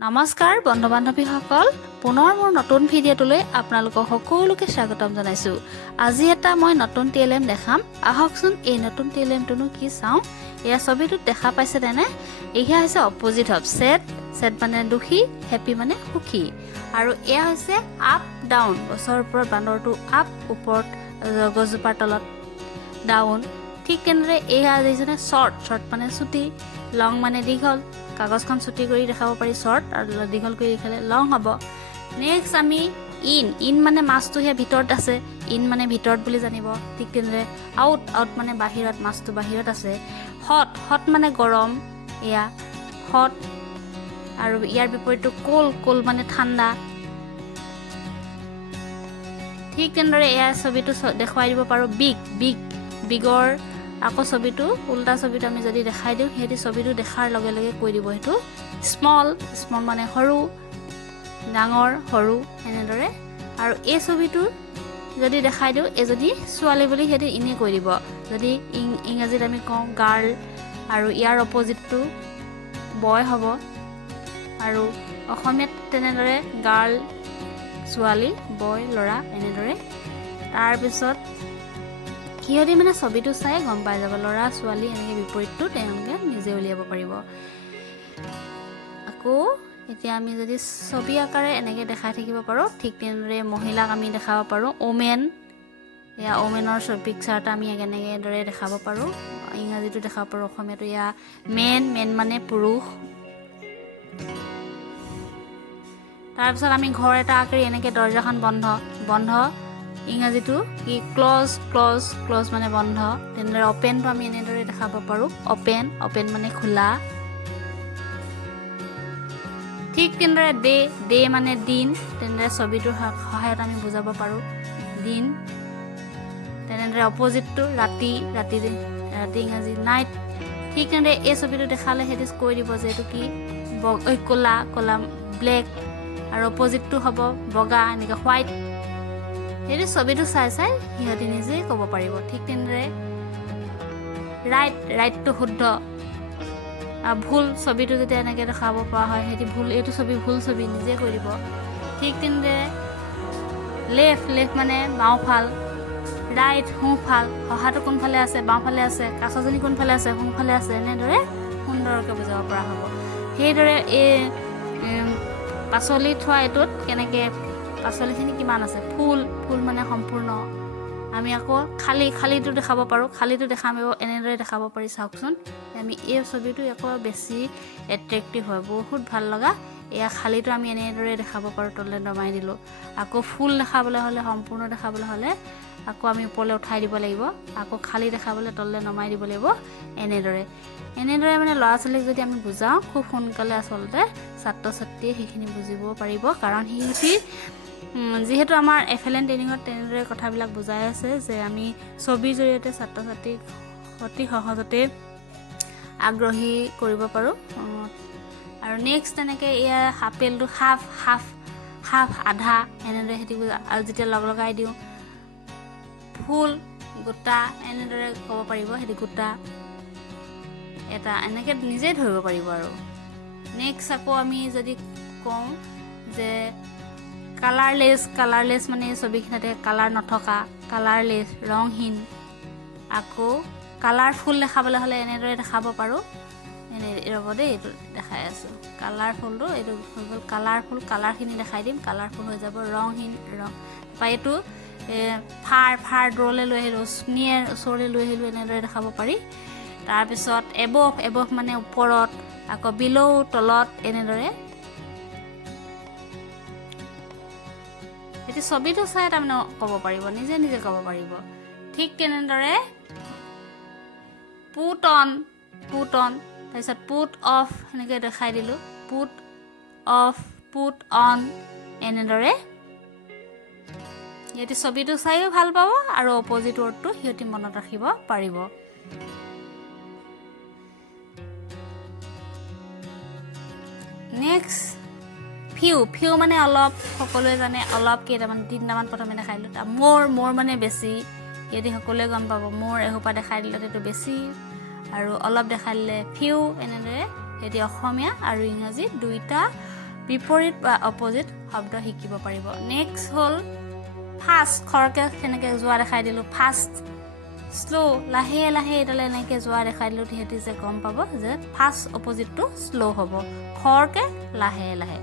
নমস্কাৰ বন্ধু বান্ধৱীসকল, পুনৰ মোৰ নতুন ভিডিঅ'টোলৈ আপোনালোকক সকলোকে স্বাগতম জনাইছোঁ। আজি এটা মই নতুন TLM দেখাম। আহকচোন এই নতুন TLMটোনো কি চাওঁ। এয়া ছবিটোত দেখা পাইছে তেনে এয়া হৈছে অপজিট অফ ছেড মানে দুখী, হেপী মানে সুখী। আৰু এয়া হৈছে আপ ডাউন, গছৰ ওপৰত বান্দৰটো আপ, ওপৰত গছজোপাৰ তলত ডাউন। ঠিক তেনেদৰে এয়া যিজনে শ্বৰ্ট মানে চুটি, লং মানে দীঘল। কাগজখন চুটি কৰি দেখাব পাৰি শ্বৰ্ট, আৰু দীঘল কৰি দেখালে লং হ'ব। নেক্সট আমি ইন মানে মাছটো সেয়া ভিতৰত আছে, ইন মানে ভিতৰত বুলি জানিব। ঠিক তেনেদৰে আউট মানে বাহিৰত, মাছটো বাহিৰত আছে। হট মানে গৰম, এয়া হট। আৰু ইয়াৰ বিপৰীতটো কোল মানে ঠাণ্ডা। ঠিক তেনেদৰে এয়া ছবিটো দেখুৱাই দিব পাৰোঁ বিগৰ। আকৌ ছবিটো উল্টা ছবিটো আমি যদি দেখাই দিওঁ, সিহঁতি ছবিটো দেখাৰ লগে লগে কৈ দিব সেইটো স্মল মানে সৰু, ডাঙৰ সৰু এনেদৰে। আৰু এই ছবিটো যদি দেখাই দিওঁ এজনী ছোৱালী বুলি, সিহঁতি এনেই কৈ দিব। যদি ইংৰাজীত আমি কওঁ গাৰ্ল, আৰু ইয়াৰ অপজিটটো বয় হ'ব। আৰু অসমীয়াত তেনেদৰে গাৰ্ল ছোৱালী, বয় ল'ৰা এনেদৰে। তাৰপিছত সিহঁতি মানে ছবিটো চাই গম পাই যাব, ল'ৰা ছোৱালী এনেকৈ বিপৰীতটো তেওঁলোকে নিজে উলিয়াব পাৰিব। আকৌ এতিয়া আমি যদি ছবি আকাৰে এনেকৈ দেখাই থাকিব পাৰোঁ। ঠিক তেনেদৰে মহিলাক আমি দেখাব পাৰোঁ ওমেন। এয়া ওমেনৰ পিকচাৰ এটা আমি এনেদৰে দেখাব পাৰোঁ। ইংৰাজীটো দেখাব পাৰোঁ, অসমীয়াটো এয়া মেন মানে পুৰুষ। তাৰপিছত আমি ঘৰ এটা আঁকৰি এনেকৈ দৰ্জাখন বন্ধ ইংৰাজীটো কি ক্লজ মানে বন্ধ। তেনেদৰে অপেনটো আমি এনেদৰে দেখাব পাৰোঁ, অপেন মানে খোলা। ঠিক তেনেদৰে ডে মানে দিন, তেনেদৰে ছবিটোৰ সহায়ত আমি বুজাব পাৰোঁ দিন। তেনেদৰে অপজিটটো ৰাতি ইংৰাজী নাইট। ঠিক তেনেদৰে এই ছবিটো দেখালে সিহঁতি কৈ দিব যে এইটো কি ক'লা ব্লেক, আৰু অপজিটটো হ'ব বগা, এনেকৈ হোৱাইট। সেইটো ছবিটো চাই সিহঁতি নিজেই ক'ব পাৰিব। ঠিক তেনেদৰে ৰাইটটো শুদ্ধ, ভুল ছবিটো যেতিয়া এনেকৈ দেখাব পৰা হয়, সিহঁতি এইটো ছবি ভুল ছবি নিজে কৈ দিব। ঠিক তেনেদৰে লেফ্ট মানে বাওঁফাল, ৰাইট সোঁফাল, হহাটো কোনফালে আছে বাওঁফালে আছে, কাছজনী কোনফালে আছে সোঁফালে আছে, এনেদৰে সুন্দৰকৈ বুজাব পৰা হ'ব। সেইদৰে এই পাচলি থোৱা এইটোত কেনেকৈ পাচলিখিনি কিমান আছে, ফুল মানে সম্পূৰ্ণ। আমি আকৌ খালীটো দেখাব পাৰোঁ। খালীটো দেখাব এনেদৰে দেখাব পাৰি, চাওকচোন। আমি এই ছবিটো আকৌ বেছি এট্ৰেক্টিভ হয়, বহুত ভাল লগা। এয়া খালীটো আমি এনেদৰে দেখাব পাৰোঁ, তললৈ নমাই দিলোঁ। আকৌ ফুল দেখাবলৈ হ'লে, সম্পূৰ্ণ দেখাবলৈ হ'লে আকৌ আমি ওপৰলৈ উঠাই দিব লাগিব। আকৌ খালী দেখাবলৈ তললৈ নমাই দিব লাগিব। এনেদৰে মানে ল'ৰা ছোৱালীক যদি আমি বুজাওঁ, খুব সোনকালে আচলতে ছাত্ৰ ছাত্ৰীয়ে সেইখিনি বুজিব পাৰিব। কাৰণ সিহঁতি যিহেতু আমাৰ FLN ট্ৰেইনিঙত তেনেদৰে কথাবিলাক বুজাই আছে যে আমি ছবিৰ জৰিয়তে ছাত্ৰ ছাত্ৰীক অতি সহজতে আগ্ৰহী কৰিব পাৰোঁ। আৰু নেক্সট তেনেকৈ এয়া আপেলটো হাফ আধা, এনেদৰে সিহঁতি আৰু যেতিয়া লগাই দিওঁ ফুল গোটা, এনেদৰে ক'ব পাৰিব সিহঁতি গোটা এটা, এনেকৈ নিজেই ধৰিব পাৰিব। আৰু নেক্সট আকৌ আমি যদি কওঁ যে কালাৰলেছ মানে ছবিখনতে কালাৰ নথকা, কালাৰলেছ ৰংহীন। আকৌ কালাৰফুল দেখাবলৈ হ'লে এনেদৰে দেখাব পাৰোঁ। ৰ'ব দেই, এইটো দেখাই আছোঁ। কালাৰফুলটো এইটো হৈ গ'ল কালাৰফুল, কালাৰখিনি দেখাই দিম, কালাৰফুল হৈ যাব ৰংহীন। বা এইটো ফাৰ দূৰলৈ লৈ আহিলোঁ, নিয়েৰ ওচৰলৈ লৈ আহিলোঁ, এনেদৰে দেখাব পাৰি। তাৰপিছত এবভ মানে ওপৰত, আকৌ বিল' তলত, এনেদৰে এতিয়া ছবিটো চাই তাৰমানে ক'ব পাৰিব, নিজে ক'ব পাৰিব। ঠিক তেনেদৰে পুট অন তাৰপিছত পুট অফ, সেনেকৈ দেখাই দিলোঁ। পুট অন, এনেদৰে সিহঁতি ছবিটো চাইও ভাল পাব, আৰু অপজিট ৱৰ্ডটো সিহঁতি মনত ৰাখিব পাৰিব। নেক্সট ফিউ মানে অলপ, সকলোৱে জানে অলপ, তিনিটামান প্ৰথমে দেখাই দিলোঁ। মোৰ মানে বেছি, সিহঁতি সকলোৱে গম পাব। মোৰ এসোপা দেখাই দিলে সেইটো বেছি, আৰু অলপ দেখাই দিলে ফিউ। এনেদৰে সিহঁতি অসমীয়া আৰু ইংৰাজী দুইটা বিপৰীত বা অপজিট শব্দ শিকিব পাৰিব। নেক্সট হ'ল ফাষ্ট, খৰকৈ সেনেকৈ যোৱা দেখাই দিলোঁ ফাষ্ট, শ্ল' লাহে লাহে এইডালে এনেকৈ যোৱা দেখাই দিলোঁ, সিহঁতি যে গম পাব যে ফাষ্ট অপজিটটো শ্ল' হ'ব, খৰকৈ লাহে লাহে।